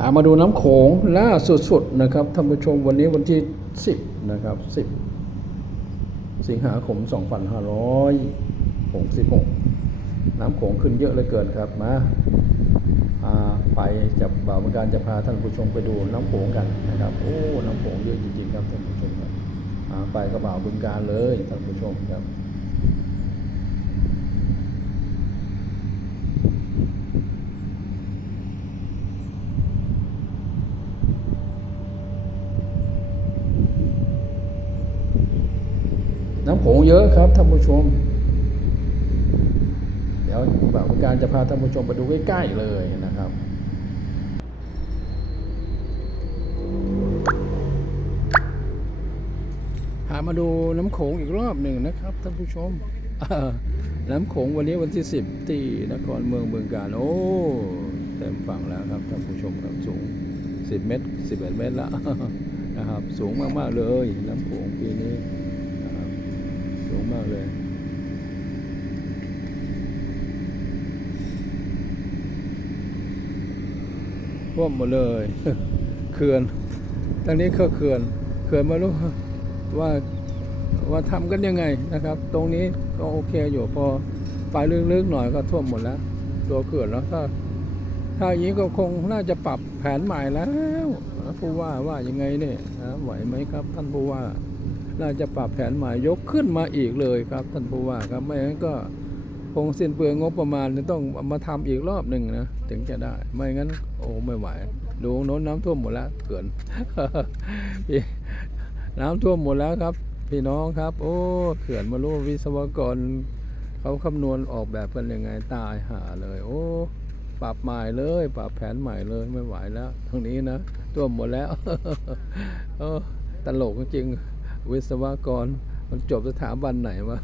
หามาดูน้ำโขงล่าสุดๆนะครับท่านผู้ชมวันนี้วันที่ 10 นะครับ 10 สิงหาคม 2566 น้ำโขงขึ้นเยอะเหลือเกินครับมาพาไปจะบ่าวการจะพาท่านผู้ชมไปดูน้ำโขงกันนะครับ โอ้ น้ำโขงเยอะจริงๆครับท่านผู้ชมครับพาไปก็บ่าวบึงการเลยท่านผู้ชมครับ งเยอะครับท่านผู้ชม เดี๋ยวบ่าวการจะพาท่านผู้ชมไปดูใกล้ๆเลยนะครับพามาดูน้ำโขงอีกรอบหนึ่งนะครับท่านผู้ชม น้ำโขงวันนี้วันที่10ที่นครเมืองเมืองการโอ้เต็มฝั่งแล้วครับท่านผู้ชมครับสูง10เมตร11เมตรแล้วนะครับ สูงมากๆเลยน้ำโขงปีนี้ สูงมากเลยท่วมหมดเลยเขื่อนทางนี้ก็เขื่อนเขื่อนไม่รู้ว่าว่าทำกันยังไงนะครับ ตรงนี้ก็โอเคอยู่พอไปลึกๆหน่อยก็ท่วมหมดแล้ว ตัวเขื่อนแล้วถ้าถ้าอย่างนี้ก็คงน่าจะปรับแผนใหม่แล้วผู้ว่าว่ายังไงเนี่ยไหวไหมครับ ท่านผู้ว่า น่าจะปรับแผนใหม่ยกขึ้นมาอีกเลยครับ ท่านผู้ว่าครับไม่งั้นก็คงสิ้นเปลืองงบประมาณต้องมาทำอีกรอบหนึ่งนะถึงจะได้ ไม่งั้น โอ้ไม่ไหวดูโน้นน้ำท่วมหมดแล้วเกินน้ำท่วมหมดแล้วครับ พี่น้องครับ โอ้เขื่อนมารู้วิศวกรเขาคำนวณออกแบบกันยังไงตายหาเลย โอ้ปรับใหม่เลยปรับแผนใหม่เลยไม่ไหวแล้วตรงนี้นะท่วมหมดแล้วเออตลกจริง วิศวกรมันจบสถาบันไหนวะ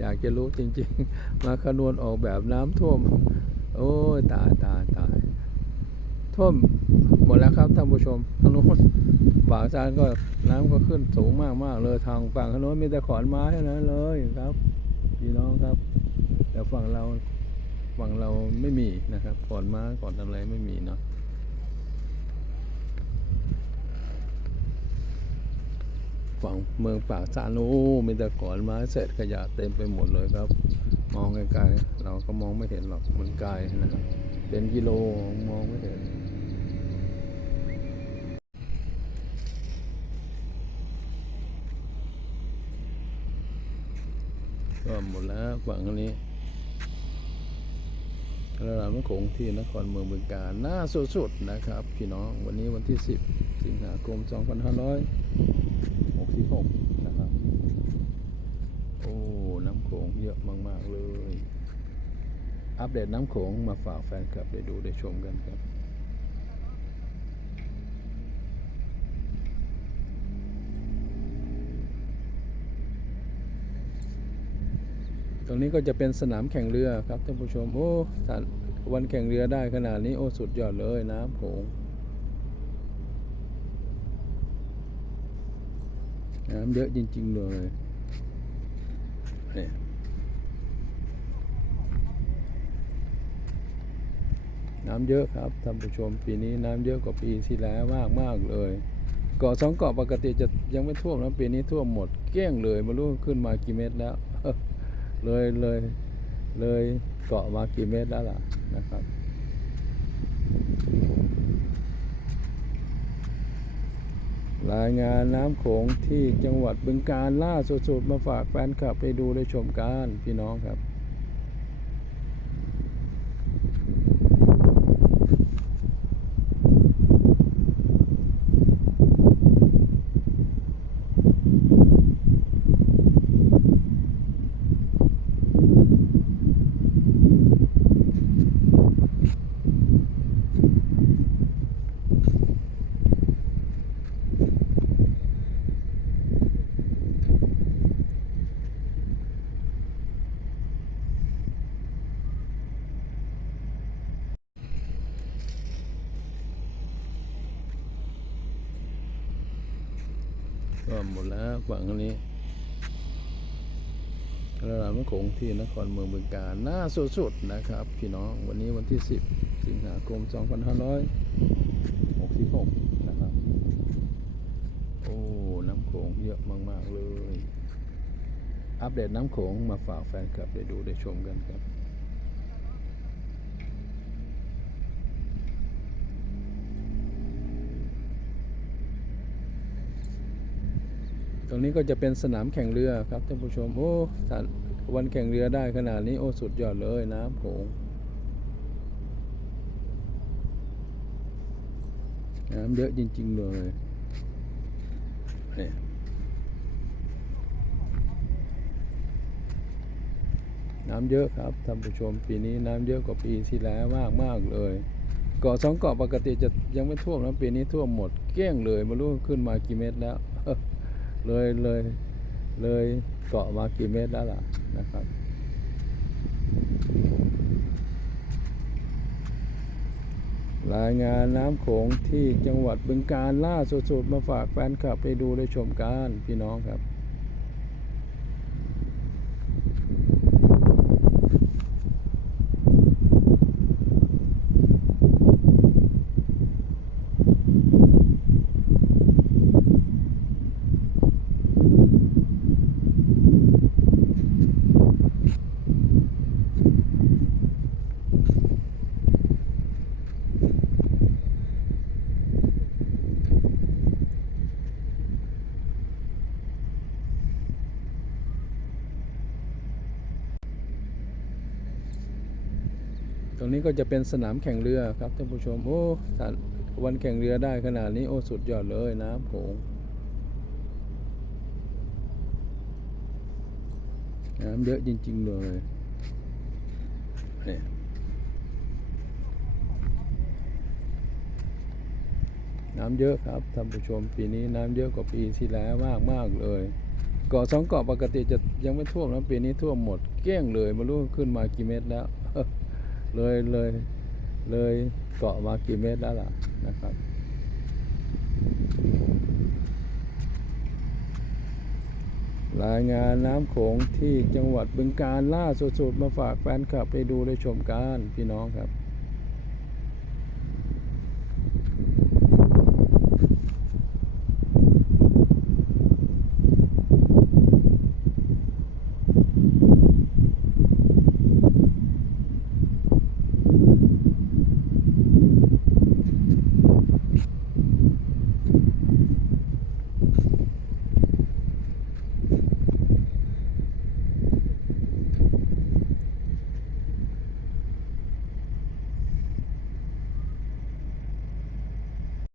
อยากจะรู้จริง ๆ มาคำนวณออกแบบน้ำท่วม โอ้ยตายตายตายท่วมหมดแล้วครับท่านผู้ชมทางโน้นป่าจานก็น้ำก็ขึ้นสูงมากมากๆเลยทางฝั่งทางโน้นมีแต่ขอนไม้เท่านั้นเลยครับพี่น้องครับ แต่ฝั่งเราฝั่งเราไม่มีนะครับขอนไม้ขอนอะไรไม่มีเนาะ ฝั่งเมืองป่าซานูมีแต่ขอนไม้เศษขยะเต็มไปหมดเลยครับ มองไกลๆเราก็มองไม่เห็นหรอกมันไกลนะครับเป็นกิโลมองไม่เห็นก็หมดแล้วฝั่งนี้ระดับน้ำโขงที่นครเมืองบึงกาฬน่าสุดๆนะครับ พี่น้องวันนี้วันที่ 10 สิงหาคม 2566นะครับ โอ้ น้ำโขงเยอะมาก ๆ เลย อัปเดตน้ำโขงมาฝากแฟนคลับได้ดูได้ชมกันครับตรงนี้ก็จะเป็นสนามแข่งเรือครับท่านผู้ชม โอ้วันแข่งเรือได้ขนาดนี้โอ้สุดยอดเลยน้ำโขง น้ำเยอะจริง ๆ เลยนี่น้ำเยอะครับท่านผู้ชมปีนี้น้ำเยอะกว่าปีที่แล้วมากมากเลย เกาะสองเกาะปกติจะยังไม่ท่วมนะปีนี้ท่วมหมดเกลี้ยงเลยไม่รู้ขึ้นมากี่เมตรแล้ว เลยเลยเลยเกาะมากี่เมตรแล้วล่ะนะครับ รายงานน้ำโขงที่จังหวัดบึงกาฬล่าสุดๆ มาฝากแฟนคลับไปดูได้ชมกันพี่น้องครับ ก็หมดแล้วฝั่งนี้ระดับน้ำโขงที่นครเมืองบึงกาฬน่าสุดๆนะครับ พี่น้องวันนี้วันที่ 10 สิงหาคม 2566 นะครับ โอ้ น้ำโขงเยอะมาก ๆ เลย อัปเดตน้ำโขงมาฝากแฟนคลับได้ดูได้ชมกันครับ รงนี้ก็จะเป็นสนามแข่งเรือครับท่านผู้ชมโอ้วันแข่งเรือได้ขนาดนี้โอ้สุดยอดเลยน้ำโขงน้ำเยอะจริง ๆ เลยนี่น้ำเยอะครับท่านผู้ชมปีนี้น้ำเยอะกว่าปีที่แล้วมากมากเลยเกาะสองเกาะปกติจะยังไม่ท่วมนะปีนี้ท่วมหมดเกลี้ยงเลยไม่รู้ขึ้นมากี่เมตรแล้ว เลยเลยเลยเกาะมากี่เมตรแล้วล่ะนะครับรายงานน้ำโขงที่จังหวัดบึงกาฬล่าสุดๆมาฝากแฟนคลับไปดูได้ชมกันพี่น้องครับ นี้ก็จะเป็นสนามแข่งเรือครับท่านผู้ชมโอ้วันแข่งเรือได้ขนาดนี้โอ้สุดยอดเลยน้ำโขงน้ำเยอะจริง ๆ เลยนี่น้ำเยอะครับท่านผู้ชมปีนี้น้ำเยอะกว่าปีที่แล้วมากมากเลยเกาะสองเกาะปกติจะยังไม่ท่วมนะปีนี้ท่วมหมดเกลี้ยงเลยไม่รู้ขึ้นมากี่เมตรแล้ว เลยเลยเลยเกาะมากี่เมตรแล้วล่ะนะครับ รายงานน้ำโขงที่จังหวัดบึงกาฬล่าสุดๆมาฝากแฟนคลับไปดูได้ชมกันพี่น้องครับ